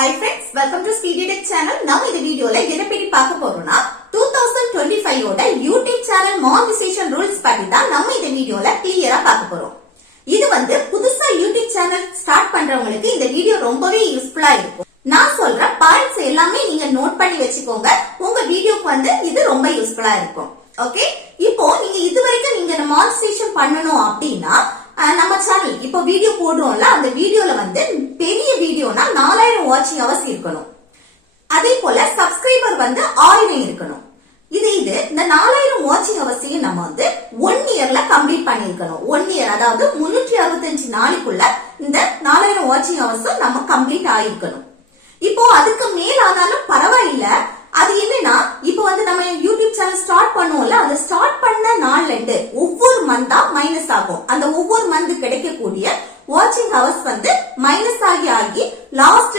Hi friends, welcome to Speedy Tech channel. Now in the video la என்ன பத்தி பார்க்க போறோம்னா 2025 ஓட YouTube channel monetization rules பத்தி தான் நம்ம இந்த வீடியோல கிளியரா பார்க்க போறோம். இது வந்து புதுசா YouTube channel ஸ்டார்ட் பண்றவங்களுக்கு இந்த வீடியோ ரொம்பவே யூஸ்ஃபுல்லா இருக்கும். நான் சொல்ற பாயிண்ட்ஸ் எல்லாமே நீங்க நோட் பண்ணி வச்சுக்கோங்க. உங்க வீடியோக்கு வந்து இது ரொம்ப யூஸ்ஃபுல்லா இருக்கும். ஓகே, இப்போ நீங்க இதுவரைக்கும் நீங்க மானிட்டைசேஷன் பண்ணனும் அப்படினா நம்ம சேனல் இப்போ வீடியோ போடுறோம்ல, அந்த வீடியோல வந்து பெரிய வீடியோனா 4000 வாட்சிங் ஹவர்ஸ் இருக்கணும். அதே போல சப்ஸ்கிரைபர் வந்து 1000 இருக்கணும். இந்த 4000 வாட்சிங் ஹவர்ஸையும் நம்ம வந்து 1 இயர்ல கம்ப்ளீட் பண்ணிருக்கணும். 1 இயர், அதாவது 365 நாளுக்குள்ள இந்த 4000 வாட்சிங் ஹவர்ஸும் நம்ம கம்ப்ளீட் ஆயிருக்கணும். இப்போ அதுக்கு மேல் ஆனாலும் பரவாயில்ல. அது என்னன்னா, இப்போ வந்து நம்ம யூடியூப் சேனல் ஸ்டார்ட் பண்ணுவோம்ல, அந்த ஸ்டார்ட் பண்ண நாள்ல இருந்து ஒவ்வொரு மந்தா மைனஸ் ஆகும். அந்த ஒவ்வொரு மந்த் கிடைக்கக்கூடிய வாட்சிங் ஹவர்ஸ் வந்து மைனஸ் ஆகி லாஸ்ட்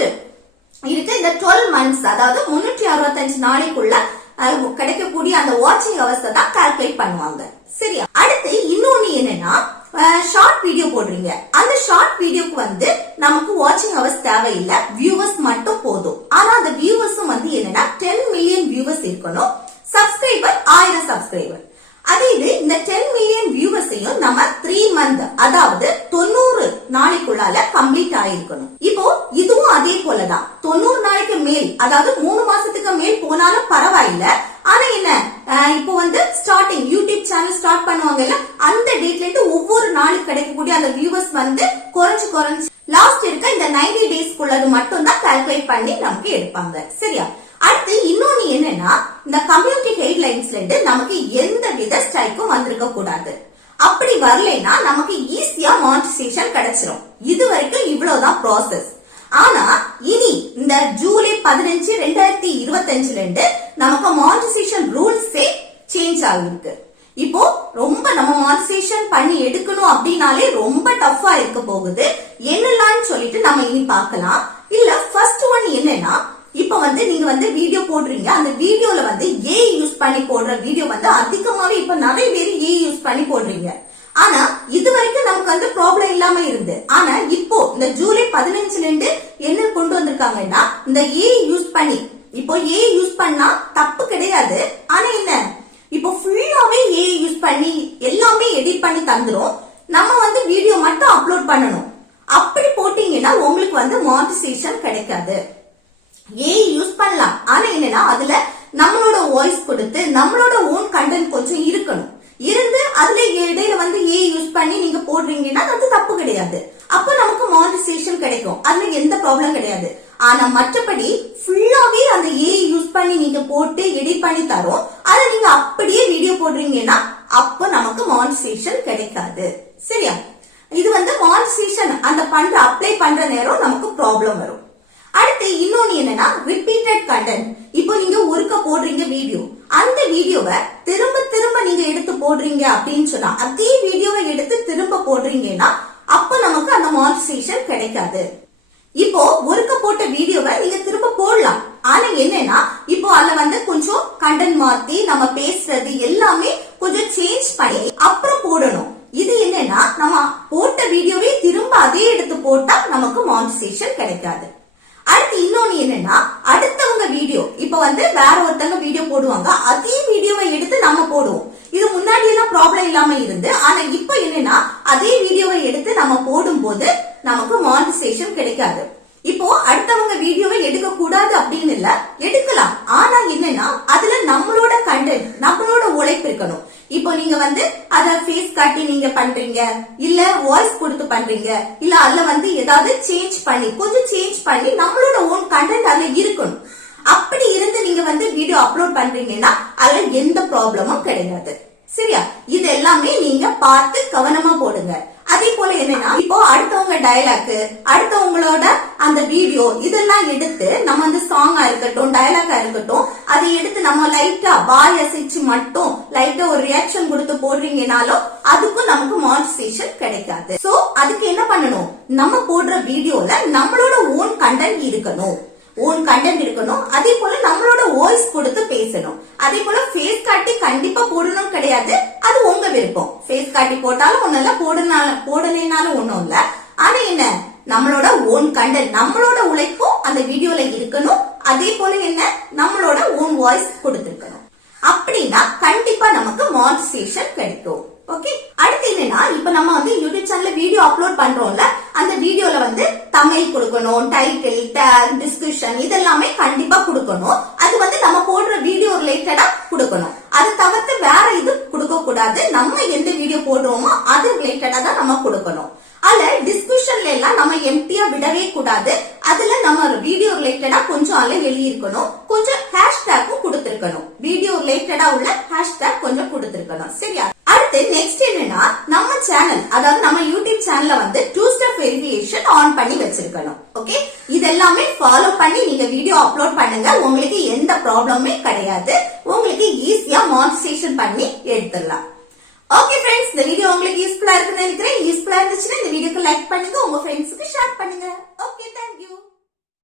இருக்கு இந்த 12 மந்த்ஸ், அதாவது 365 நாளைக்குள்ள கிடைக்கக்கூடிய அந்த வாட்சிங் ஹவர்ஸ் தான் கால்குலேட் பண்ணுவாங்க. சரியா? அடுத்து இன்னொன்னு என்னன்னா, ஷார்ட் வீடியோ போடுறீங்க, அந்த ஷார்ட் வீடியோக்கு வந்து நமக்கு வாட்சிங் ஹவர்ஸ் தேவையில்லை, வியூவர்ஸ் மட்டும் போதும். ஆனா அந்த வியூவர்ஸும் வந்து என்னன்னா 10 மில்லியன் வியூவர்ஸ் இருக்கணும், சப்ஸ்கிரைபர் 1000 சப்ஸ்கிரைபர். அதே இந்த 10 மில்லியன் வியூவர்ஸையும் நம்ம 3 மந்த், அதாவது 90 நாளைக்குள்ளால கம்ப்ளீட் ஆயிருக்கணும். இப்போ இதுவும் அதே போலதான், 90 நாளைக்கு மேல், அதாவது 3 மாசத்துக்கு மேல் போனாலும் பரவாயில்ல. ஆனா என்ன, இப்போ வந்து ஸ்டார்டிங் யூடியூப் சேனல் ஸ்டார்ட் பண்ணுவாங்கல்ல, அந்த டேட்ல இருந்து ஒவ்வொரு நாளுக்கு கிடைக்கக்கூடிய அந்த வியூவர்ஸ் வந்து குறைஞ்சு லாஸ்ட் இருக்க இந்த 90 டேஸ்க்குள்ளது மட்டும் தான் கால்குலேட் பண்ணி நமக்கு எடுப்பாங்க. சரியா? அடுத்து இன்னொன்னு என்னன்னா, இந்த கம்யூனிட்டி கைட்லைன்ஸ்ல இருந்து நமக்கு எந்த வித ஸ்ட்ரைக்கும் வந்திருக்க கூடாது. அப்படி வரலைன்னா நமக்கு ஈஸியா மானிட்டைசேஷன் கிடைச்சிரும். இது வரைக்கும் இவ்வளவுதான் ப்ராசஸ். ஆனா இனி இந்த ஜூலை 15, 2025 இருந்து நமக்கு மானிட்டைசேஷன் ரூல்ஸே சேஞ்ச் ஆகிருக்கு. இப்போ ரொம்ப நம்ம மானிட்டைசேஷன் பண்ணி எடுக்கணும் அப்படின்னாலே ரொம்ப டஃபா இருக்க போகுது. என்னெல்லாம் சொல்லிட்டு நம்ம இனி பார்க்கலாம். இல்ல ஃபர்ஸ்ட் ஒன் என்னன்னா, இப்ப வந்து நீங்க வந்து வீடியோ போடுறீங்க, அந்த வீடியோல வந்து ஏஐ யூஸ் பண்ணி போடுற வீடியோ வந்து அதிகமாவே இப்ப நிறைய பேர் ஏஐ யூஸ் பண்ணி போடுறீங்க. ஆனா இது வரைக்கும் நமக்கு வந்து ப்ராப்ளம் இல்லாம இருந்து, ஆனா இப்போ இந்த ஜூலை 15 இருந்து என்ன கொண்டு வந்திருக்காங்கன்னா, இந்த ஏஐ யூஸ் பண்ணி, இப்போ ஏஐ யூஸ் பண்ணா தப்பு கிடையாது. ஆனா என்ன, இப்போ ஃபுல்லாவே ஏஐ யூஸ் பண்ணி எல்லாமே எடிட் பண்ணி தந்துரும், நம்ம வந்து வீடியோ மட்டும் அப்லோட் பண்ணணும். அப்படி போட்டீங்கன்னா உங்களுக்கு வந்து மானிட்டைசேஷன் கிடைக்காது. ஏஐ யூஸ் பண்ணலாம், ஆனா என்னன்னா அதுல நம்மளோட வாய்ஸ் கொடுத்து நம்மளோட ஓன் கண்டென்ட் கொஞ்சம் இருக்கணும். இருந்து அதுல இடையில வந்து ஏஐ யூஸ் பண்ணி நீங்க போடுறீங்கன்னா அது தப்பு கிடையாது. அப்போ நமக்கு மானிட்டைசேஷன் கிடைக்கும், அதுல எந்த ப்ராப்ளம் கிடையாது. ஆனா மற்றபடி ஃபுல்லாவே அந்த ஏஐ யூஸ் பண்ணி நீங்க போட்டு எடிட் பண்ணி தரோம், அதை நீங்க அப்படியே வீடியோ போடுறீங்கன்னா அப்ப நமக்கு மானிட்டைசேஷன் கிடைக்காது. சரியா? இது வந்து மானிட்டைசேஷன் அந்த அப்ளை பண்ற நேரம் நமக்கு ப்ராப்ளம் வரும். அடுத்து இன்னொன்னு என்னன்னா, ரிப்பீட்டட் கண்டென்ட். இப்போ நீங்க ஒருக்க போடுறீங்க வீடியோ, அந்த வீடியோவை திரும்ப நீங்க எடுத்து போடுறீங்க அப்படின்னு சொன்னா, அதே வீடியோவை எடுத்து திரும்ப போடுறீங்கன்னா அப்ப நமக்கு அந்த மானிட்டைசேஷன் கிடைக்காது. இப்போ ஒருக்க போட்ட வீடியோவை நீங்க திரும்ப போடலாம், ஆனா என்னன்னா இப்போ அதுல வந்து கொஞ்சம் கண்டென்ட் மாத்தி நம்ம பேசுறது எல்லாமே கொஞ்சம் சேஞ்ச் பண்ணி அப்புறம் போடணும். இது என்னன்னா, நம்ம போட்ட வீடியோவே திரும்ப அதே எடுத்து போட்டா நமக்கு மானிட்டைசேஷன் கிடைக்காது. அடுத்து இன்னொன்னு என்னன்னா, அடுத்தவங்க வீடியோ, இப்ப வந்து வேற ஒருத்தவங்க வீடியோ போடுவாங்க, அதே வீடியோவை எடுத்து நம்ம போடுவோம். இது முன்னாடி எல்லாம் ப்ராப்ளம் இல்லாம இருந்து, ஆனா இப்ப என்னன்னா அதே வீடியோவை எடுத்து நம்ம போடும் போது நமக்கு மானிட்டைசேஷன் கிடைக்காது. இப்போ அடுத்தவங்க வீடியோவை எடுக்க கூடாது அப்படின்னு இல்ல, எடுக்கலாம். ஆனா என்னன்னா அதுல நம்மளோட கண்டென்ட், நம்மளோட உழைப்பு இருக்கணும். இப்போ நீங்க வந்து அத ஃபேஸ் காட்டி நீங்க பண்றீங்க, இல்ல வாய்ஸ் கொடுத்து பண்றீங்க, இல்ல அதுல வந்து ஏதாவது சேஞ்ச் பண்ணி கொஞ்சம் சேஞ்ச் பண்ணி நம்மளோட ஓன் கண்டென்ட் அதுல இருக்கணும். அப்படி இருந்து நீங்க வந்து வீடியோ அப்லோட் பண்றீங்கன்னா அதுல எந்த ப்ராப்ளமும் கிடையாது. சரியா? இது எல்லாமே நீங்க பார்த்து கவனமா போடுங்க. அதே போல என்னன்னா, இப்போ அடுத்தவங்க டயலாக், அடுத்தவங்களோட அந்த வீடியோ இதெல்லாம் எடுத்து நம்ம அந்த சாங்கா இருக்கட்டும், டயலாக்கா இருக்கட்டும், அதை எடுத்து நம்ம லைட்டா வாய் அசைச்சு மட்டும் லைட்டா ஒரு ரியாக்ஷன் கொடுத்து போடுறீங்கனாலும் அதுக்கும் நமக்கு மானிட்டைசேஷன் கிடைக்காது. சோ அதுக்கு என்ன பண்ணணும், நம்ம போடுற வீடியோல நம்மளோட ஓன் கண்டென்ட் இருக்கணும். அதே போல நம்மளோட வாய்ஸ் கொடுத்து பேசணும். அதே போல ஃபேஸ் காட்டி கண்டிப்பா போடணும் கிடையாது, அது உங்க விருப்பம். ஃபேஸ் காட்டி போட்டாலும் ஒண்ணும் இல்ல, போடலைனாலும் ஒண்ணும் இல்ல. ஆனா என்ன, நம்மளோட ஓன் கண்டென்ட், நம்மளோட உழைப்பும் அந்த வீடியோல அதே போல என்ன நம்மளோட ஓன் வாய்ஸ் கொடுத்திருக்கணும். அப்படின்னா கண்டிப்பா நமக்கு மானிட்டைசேஷன் கிடைக்கும். ஓகே, அடுத்து என்னன்னா இப்ப நம்ம வந்து யூடியூப் சேனல்ல வீடியோ அப்லோட் பண்றோம்ல, அந்த வீடியோல வந்து தமிழ் கொடுக்கணும், டைட்டில், டேக், டிஸ்கிரிப்ஷன் இதெல்லாமே கண்டிப்பா கொடுக்கணும். அது வந்து நம்ம போடுற வீடியோ ரிலேட்டடா கொடுக்கணும். அது தவிர்த்து வேற இது கொடுக்க கூடாது. நம்ம எந்த வீடியோ போடுறோமோ அது ரிலேட்டடா தான் நம்ம கொடுக்கணும். அதுல டிஸ்கிரிப்ஷன்ல எல்லாம் நம்ம எம்டியா விடவே கூடாது. அதுல நம்ம வீடியோ ரிலேட்டடா கொஞ்சம் அதுல எழுதியிருக்கணும், கொஞ்சம் ஹேஷ்டேக்கும் கொடுத்திருக்கணும். வீடியோ ரிலேட்டடா உள்ள ஹேஷ்டேக் கொஞ்சம் கொடுத்திருக்கணும். சரியா? அடுத்து நெக்ஸ்ட் என்னன்னா நம்ம சேனல், அதாவது நம்ம யூடியூப் சேனல்ல வந்து 2 ஸ்டெப் வெரிஃபிகேஷன் ஆன் பண்ணி வச்சிருக்கணும். ஓகே, இதெல்லாமே ஃபாலோ பண்ணி நீங்க வீடியோ அப்லோட் பண்ணுங்க. உங்களுக்கு எந்த ப்ராப்ளமே கிடையாது. உங்களுக்கு ஈஸியா மானிட்டைசேஷன் பண்ணி எடுத்துடலாம். ஓகே ஃப்ரெண்ட்ஸ், இந்த வீடியோ உங்களுக்கு யூஸ்ஃபுல்லா இருக்குன்னு நினைக்கிறேன். யூஸ்ஃபுல்லா இருந்துச்சுன்னா இந்த வீடியோக்கு லைக் பண்ணுங்க, உங்க ஃப்ரெண்ட்ஸுக்கு ஷேர் பண்ணுங்க.